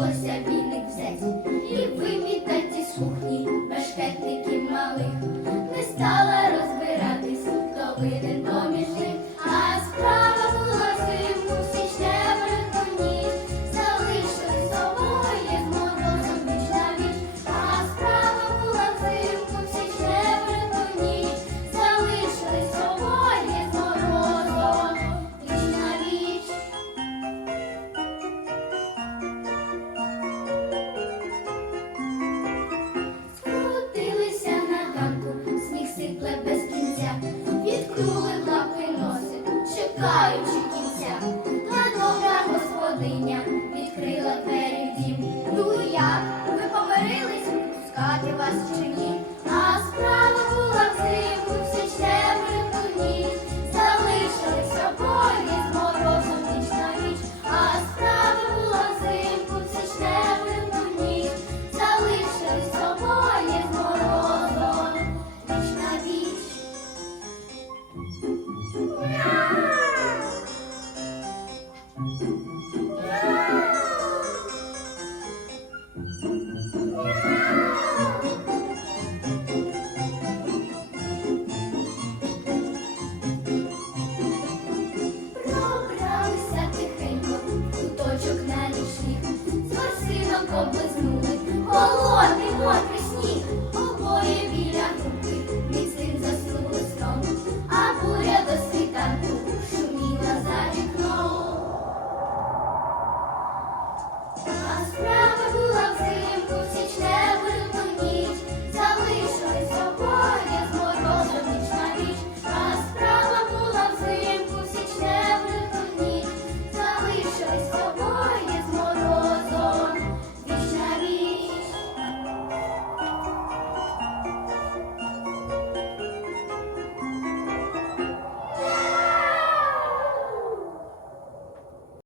was 到一起听 Облизнули холодний мокрий сніг, обоє біля руки, міцним заснув листом, а буря до світанку шуміла за вікном взимку січне.